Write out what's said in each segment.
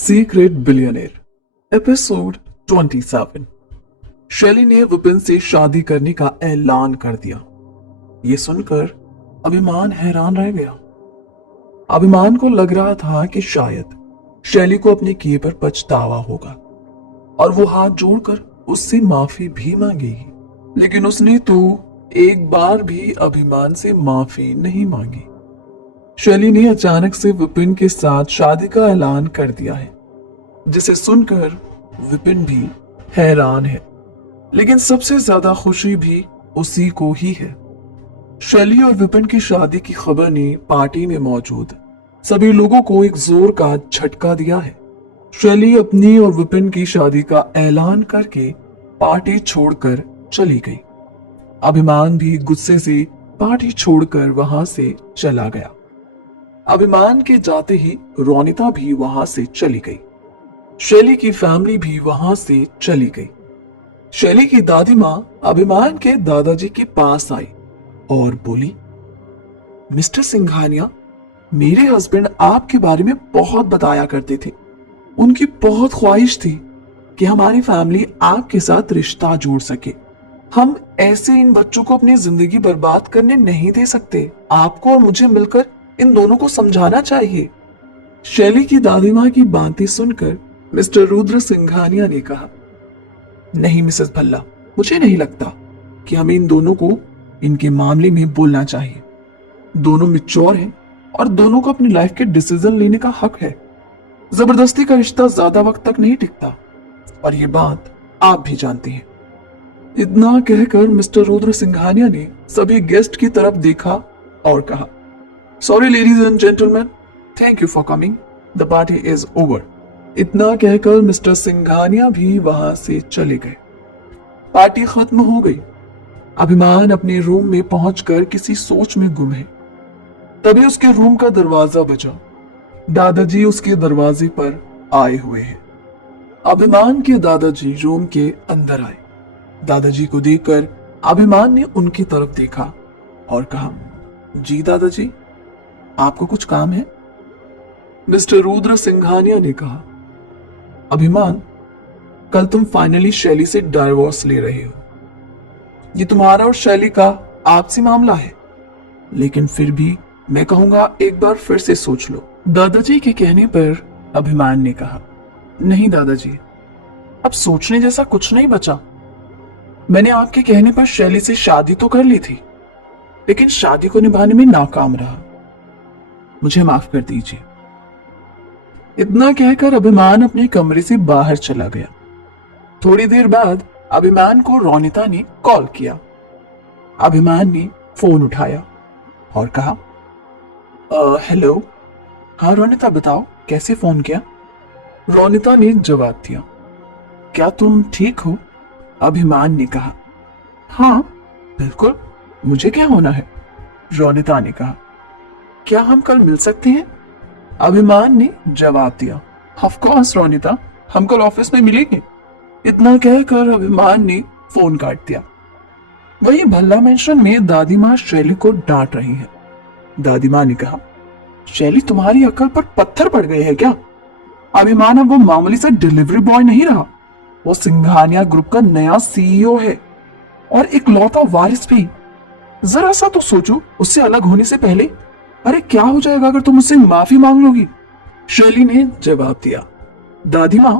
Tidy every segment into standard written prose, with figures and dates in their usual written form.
Secret billionaire episode 27। शैली ने विपिन से शादी करने का ऐलान कर दिया। ये सुनकर अभिमान हैरान रह गया। अभिमान को लग रहा था कि शायद शैली को अपने किए पर पछतावा होगा और वो हाथ जोड़कर उससे माफी भी मांगेगी, लेकिन उसने तो एक बार भी अभिमान से माफी नहीं मांगी। शैली ने अचानक से विपिन के साथ शादी का ऐलान कर दिया है, जिसे सुनकर विपिन भी हैरान है, लेकिन सबसे ज्यादा खुशी भी उसी को ही है। शैली और विपिन की शादी की खबर ने पार्टी में मौजूद सभी लोगों को एक जोर का झटका दिया है। शैली अपनी और विपिन की शादी का ऐलान करके पार्टी छोड़कर चली गई। अभिमान भी गुस्से से पार्टी छोड़कर वहां से चला गया। अभिमान के जाते ही रोनिता भी वहां से चली गई। शैली की फैमिली भी वहां से चली गई। शैली की दादी माँ अभिमान के दादाजी के पास आई और बोली, मिस्टर सिंघानिया, मेरे हस्बैंड आपके बारे में बहुत बताया करते थे। उनकी बहुत ख्वाहिश थी कि हमारी फैमिली आपके साथ रिश्ता जोड़ सके। हम ऐसे इन बच्चों को अपनी जिंदगी बर्बाद करने नहीं दे सकते। आपको और मुझे मिलकर इन दोनों को समझाना चाहिए। शैली की दादी माँ की बातें सुनकर मिस्टर रुद्र सिंघानिया ने कहा, नहीं मिसेस भल्ला, मुझे नहीं लगता कि हमें इन दोनों को इनके मामले में बोलना चाहिए। दोनों मैच्योर हैं और दोनों को अपनी लाइफ के डिसीजन लेने का हक है। जबरदस्ती का रिश्ता ज्यादा वक्त तक नहीं टिकता और ये बात आप भी जानती हैं। इतना कहकर मिस्टर रुद्र सिंघानिया ने सभी गेस्ट की तरफ देखा और कहा, sorry ladies and gentleman, thank you for coming, the party is over. इतना कहकर मिस्टर सिंघानिया भी वहां से चले गए। पार्टी खत्म हो गई। अभिमान अपने रूम में पहुंचकर किसी सोच में गुम है। तभी उसके रूम का दरवाजा बजा। दादाजी उसके दरवाजे पर आए हुए हैं। अभिमान के दादाजी रूम के अंदर आए। दादाजी को देखकर अभिमान ने उनकी तरफ देखा और कहा, जी दादाजी, आपको कुछ काम है? मिस्टर रुद्र सिंघानिया ने कहा, अभिमान, कल तुम फाइनली शैली से डाइवोर्स ले रहे हो। ये तुम्हारा और शैली का आपसी मामला है, लेकिन फिर भी मैं कहूंगा एक बार फिर से सोच लो। दादाजी के कहने पर अभिमान ने कहा, नहीं दादाजी, अब सोचने जैसा कुछ नहीं बचा। मैंने आपके कहने पर शैली से शादी तो कर ली थी, लेकिन शादी को निभाने में नाकाम रहा। मुझे माफ कर दीजिए। इतना कहकर अभिमान अपने कमरे से बाहर चला गया। थोड़ी देर बाद अभिमान को रोनिता ने कॉल किया। अभिमान ने फोन उठाया और कहा, हेलो। हाँ रोनिता, बताओ कैसे फोन किया? रोनिता ने जवाब दिया, क्या तुम ठीक हो? अभिमान ने कहा, हाँ बिल्कुल, मुझे क्या होना है? रोनिता ने कहा, क्या हम कल मिल सकते हैं? अभिमान ने जवाब दिया, ऑफ कोर्स रोनिता, हम कल ऑफिस में मिलेंगे। इतना कहकर अभिमान ने फोन काट दिया। वही भल्ला मेंशन में दादी माँ शैली को डांट रही है। दादी माँ ने कहा, शैली, तुम्हारी अकल पर पत्थर पड़ गए हैं क्या? अभिमान अब वो मामूली सा डिलीवरी बॉय नहीं रहा, वो सिंघानिया ग्रुप का नया सीईओ है और इकलौता वारिस भी। जरा सा तो सोचो, उससे अलग होने से पहले। अरे क्या हो जाएगा अगर तुम उससे माफी मांग लोगी? शैली ने जवाब दिया, दादी माँ,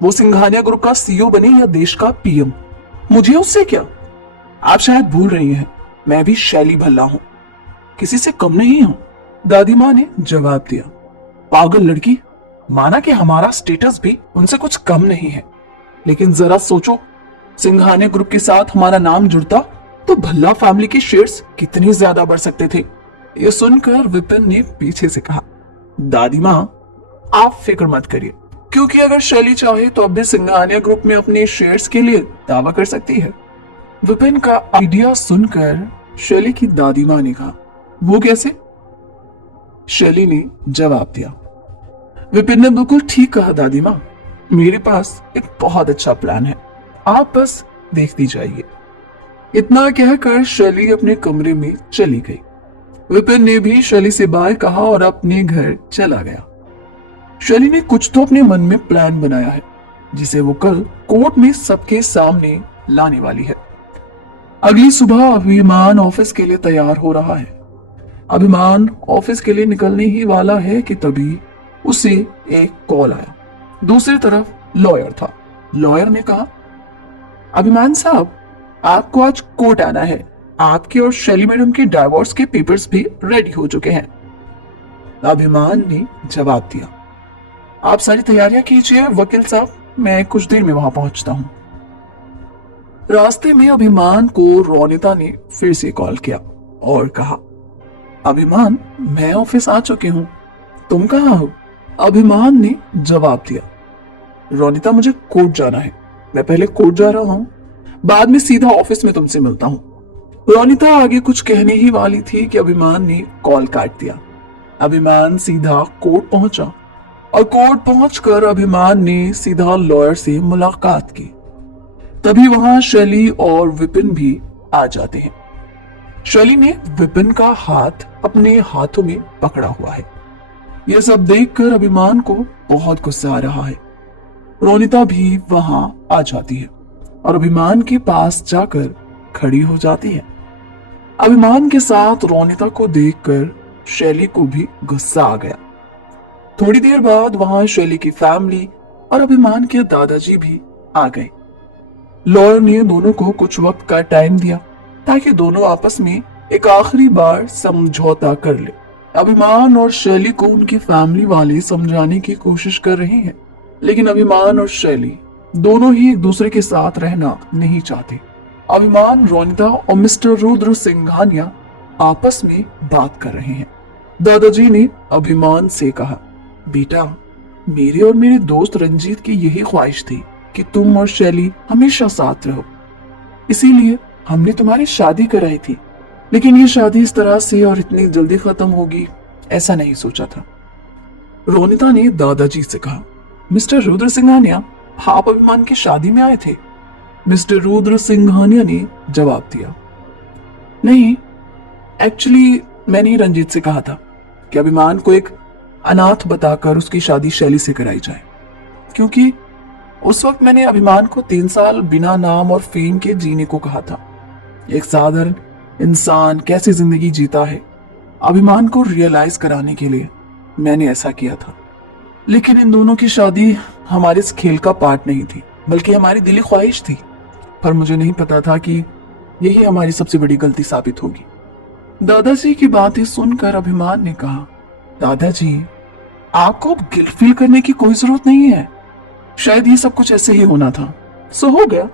वो सिंघानिया ग्रुप का सीईओ बने या देश का पीएम, मुझे उससे क्या? आप शायद भूल रही हैं, मैं भी शैली भल्ला हूं, किसी से कम नहीं हूं। दादी माँ ने जवाब दिया, पागल लड़की, माना कि हमारा स्टेटस भी उनसे कुछ कम नहीं है, लेकिन जरा सोचो, सिंघानिया ग्रुप के साथ हमारा नाम जुड़ता तो भल्ला फैमिली के शेयर्स कितने ज्यादा बढ़ सकते थे। ये सुनकर विपिन ने पीछे से कहा, दादी माँ, आप फिक्र मत करिए, क्योंकि अगर शैली चाहे तो अब भी सिंघानिया ग्रुप में अपने शेयर्स के लिए दावा कर सकती है। विपिन का आइडिया सुनकर शैली की दादी माँ ने कहा, वो कैसे? शैली ने जवाब दिया, विपिन ने बिल्कुल ठीक कहा दादी माँ, मेरे पास एक बहुत अच्छा प्लान है, आप बस देखती जाइए। इतना कहकर शैली अपने कमरे में चली गई। विपिन ने भी शैली से बाय कहा और अपने घर चला गया। शैली ने कुछ तो अपने मन में प्लान बनाया है जिसे वो कल कोर्ट में सबके सामने लाने वाली है। अगली सुबह अभिमान ऑफिस के लिए तैयार हो रहा है। अभिमान ऑफिस के लिए निकलने ही वाला है कि तभी उसे एक कॉल आया। दूसरी तरफ लॉयर था। लॉयर ने कहा, अभिमान साहब, आपको आज कोर्ट आना है। आपके और शैली मैडम के डाइवोर्स के पेपर्स भी रेडी हो चुके हैं। अभिमान ने जवाब दिया, आप सारी तैयारियां कीजिए वकील साहब, मैं कुछ देर में वहां पहुंचता हूं। रास्ते में अभिमान को रोनिता ने फिर से कॉल किया और कहा, अभिमान, मैं ऑफिस आ चुकी हूं, तुम कहाँ हो? अभिमान ने जवाब दिया, रोनिता, मुझे कोर्ट जाना है। मैं पहले कोर्ट जा रहा हूं, बाद में सीधा ऑफिस में तुमसे मिलता हूं। रोनिता आगे कुछ कहने ही वाली थी कि अभिमान ने कॉल काट दिया। अभिमान सीधा कोर्ट पहुंचा और कोर्ट पहुंचकर अभिमान ने सीधा लॉयर से मुलाकात की। तभी वहां शैली और विपिन भी आ जाते हैं। शैली ने विपिन का हाथ अपने हाथों में पकड़ा हुआ है। यह सब देखकर अभिमान को बहुत गुस्सा आ रहा है। रोनिता भी वहां आ जाती है और अभिमान के पास जाकर खड़ी हो जाती है। अभिमान के साथ रोनिता को देखकर शैली को भी गुस्सा आ गया। थोड़ी देर बाद वहां शैली की फैमिली और अभिमान के दादाजी भी आ गए। लॉयर ने दोनों को कुछ वक्त का टाइम दिया ताकि दोनों आपस में एक आखिरी बार समझौता कर ले। अभिमान और शैली को उनकी फैमिली वाले समझाने की कोशिश कर रहे हैं, लेकिन अभिमान और शैली दोनों ही एक दूसरे के साथ रहना नहीं चाहते। अभिमान, रोनिता और मिस्टर रुद्र सिंघानिया आपस में बात कर रहे हैं। दादाजी ने अभिमान से कहा, बेटा, मेरे और मेरे दोस्त रंजीत की यही ख्वाहिश थी कि तुम और शैली हमेशा साथ रहो, इसीलिए हमने तुम्हारी शादी कराई थी, लेकिन ये शादी इस तरह से और इतनी जल्दी खत्म होगी ऐसा नहीं सोचा था। रोनिता ने दादाजी से कहा, मिस्टर रुद्र सिंघानिया, आप अभिमान की शादी में आए थे? मिस्टर रुद्र सिंघानिया ने जवाब दिया, नहीं, एक्चुअली मैंने रंजीत से कहा था कि अभिमान को एक अनाथ बताकर उसकी शादी शैली से कराई जाए, क्योंकि उस वक्त मैंने अभिमान को 3 साल बिना नाम और फेम के जीने को कहा था। एक साधारण इंसान कैसी जिंदगी जीता है, अभिमान को रियलाइज कराने के लिए मैंने ऐसा किया था। लेकिन इन दोनों की शादी हमारे इस खेल का पार्ट नहीं थी, बल्कि हमारी दिली ख्वाहिश थी, पर मुझे नहीं पता था कि यही हमारी सबसे बड़ी गलती साबित होगी। दादाजी की बातें सुनकर अभिमान ने कहा, दादाजी, आपको अब गिल्ट फील करने की कोई जरूरत नहीं है, शायद ये सब कुछ ऐसे ही होना था, सो हो गया।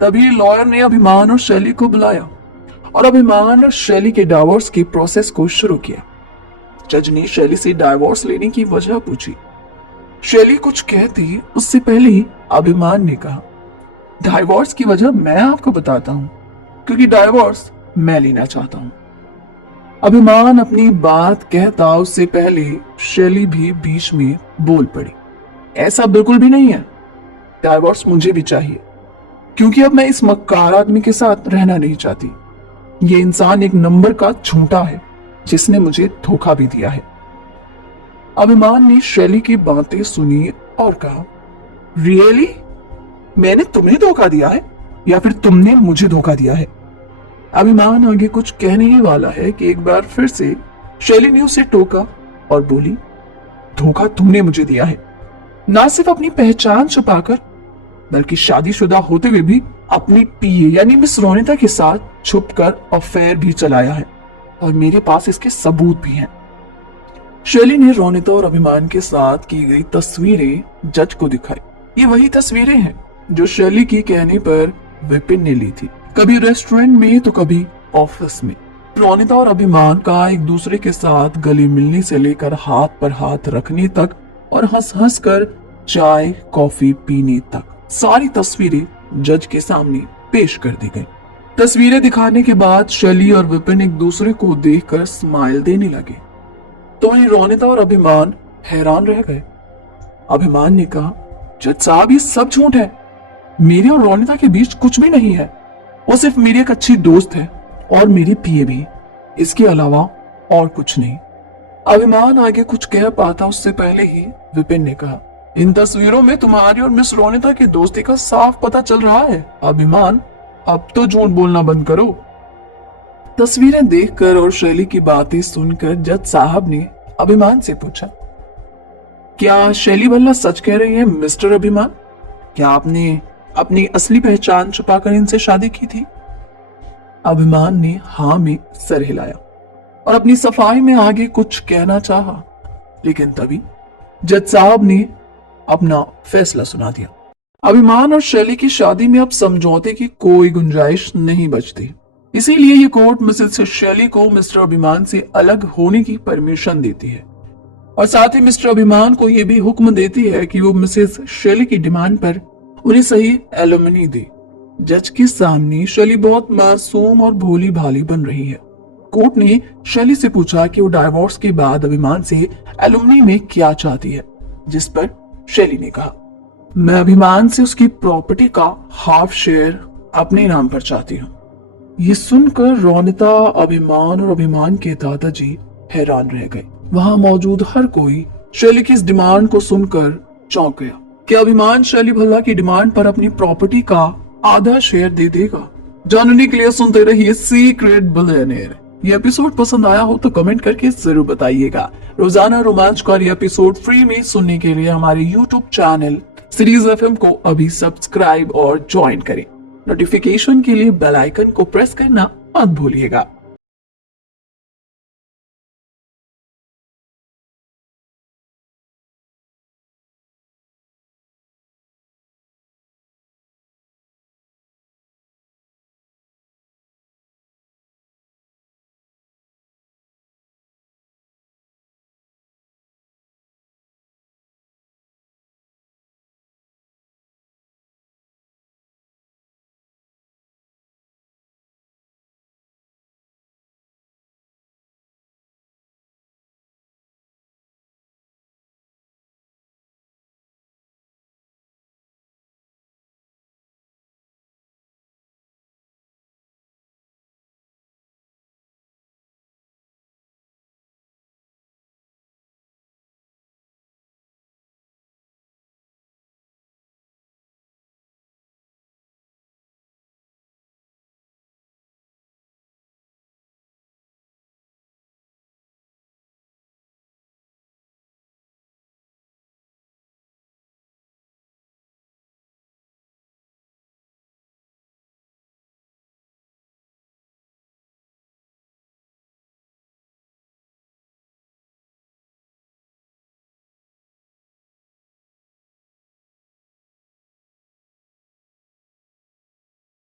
तभी लॉयर ने अभिमान और शैली को बुलाया और अभिमान और शैली के डाइवोर्स के प्रोसेस को शुरू किया। जज ने शैली से डाइवोर्स लेने की वजह पूछी। शैली कुछ कहती उससे पहले ही अभिमान ने कहा, डाइवोर्स की वजह मैं आपको बताता हूं, क्योंकि डाइवोर्स मैं लेना चाहता हूं। अभिमान अपनी बात कहता उससे पहले शैली भी बीच में बोल पड़ी, ऐसा बिल्कुल भी नहीं है, डाइवोर्स मुझे भी चाहिए, क्योंकि अब मैं इस मक्कार आदमी के साथ रहना नहीं चाहती। ये इंसान एक नंबर का झूठा है जिसने मुझे धोखा भी दिया है। अभिमान ने शैली की बातें सुनी और कहा, रियली? मैंने तुम्हें धोखा दिया है या फिर तुमने मुझे धोखा दिया है? अभिमान आगे कुछ कहने ही वाला है कि एक बार फिर से शैली ने उसे टोका और बोली, धोखा तुमने मुझे दिया है, ना सिर्फ अपनी पहचान छुपाकर, बल्कि शादीशुदा होते हुए भी अपनी पीए यानी मिस रोनिता के साथ छुपकर अफेयर भी चलाया है, और मेरे पास इसके सबूत भी हैं। शैली ने रोनिता और अभिमान के साथ की गई तस्वीरें जज को दिखाई। ये वही तस्वीरें हैं जो शैली की कहने पर विपिन ने ली थी, कभी रेस्टोरेंट में तो कभी ऑफिस में। रोनिता और अभिमान का एक दूसरे के साथ गले मिलने से लेकर हाथ पर हाथ रखने तक और हंस हंस कर चाय कॉफी पीने तक सारी तस्वीरें जज के सामने पेश कर दी गई। तस्वीरें दिखाने के बाद शैली और विपिन एक दूसरे को देखकर स्माइल देने लगे, तो वहीं रोनिता और अभिमान हैरान रह गए। अभिमान ने कहा, जज साहब, ये सब झूठ है, मेरे और रोनिता के बीच कुछ भी नहीं है, वो सिर्फ मेरी एक अच्छी दोस्त है और मेरी पीए भी, इसके अलावा और कुछ नहीं। अभिमान आगे कुछ कह पाता उससे पहले ही विपिन ने कहा, इन तस्वीरों में तुम्हारी और मिस रोनिता की दोस्ती का साफ पता चल रहा है। अभिमान, अब तो झूठ बोलना बंद करो। तस्वीरें देखकर और शैली की बातें सुनकर जज साहब ने अभिमान से पूछा, क्या शैली भल्ला सच कह रही है मिस्टर अभिमान? क्या आपने अपनी असली पहचान छुपाकर इनसे शादी की थी? अभिमान ने हाँ में सर हिलाया और अपनी सफाई में आगे कुछ कहना चाहा, लेकिन तभी जज साहब ने अपना फैसला सुना दिया। अभिमान और शैली की शादी में अब समझौते की कोई गुंजाइश नहीं बचती, इसीलिए ये कोर्ट मिसेस शैली को मिस्टर अभिमान से अलग होने की परमिशन देती है और साथ ही मिस्टर अभिमान को यह भी हुक्म देती है कि वो मिसेस शैली की डिमांड पर उन्हें सही एलुमनी दे। जज के सामने शैली बहुत मासूम और भोली भाली बन रही है। कोर्ट ने शैली से पूछा कि वो डाइवोर्स के बाद अभिमान से एलुमनी में क्या चाहती है, जिस पर शैली ने कहा, मैं अभिमान से उसकी प्रॉपर्टी का हाफ शेयर अपने नाम पर चाहती हूँ। ये सुनकर रोनिता, अभिमान और अभिमान के दादाजी हैरान रह गए। वहां मौजूद हर कोई शैली की इस डिमांड को सुनकर चौंक गया। क्या अभिमान शैली भल्ला की डिमांड पर अपनी प्रॉपर्टी का आधा शेयर दे देगा? जानने के लिए सुनते रहिए सीक्रेट बिलियनेयर। ये एपिसोड पसंद आया हो तो कमेंट करके जरूर बताइएगा। रोजाना रोमांचकारी एपिसोड फ्री में सुनने के लिए हमारे यूट्यूब चैनल सीरीज एफएम को अभी सब्सक्राइब और ज्वाइन करें। नोटिफिकेशन के लिए बेल आइकन को प्रेस करना मत भूलिएगा।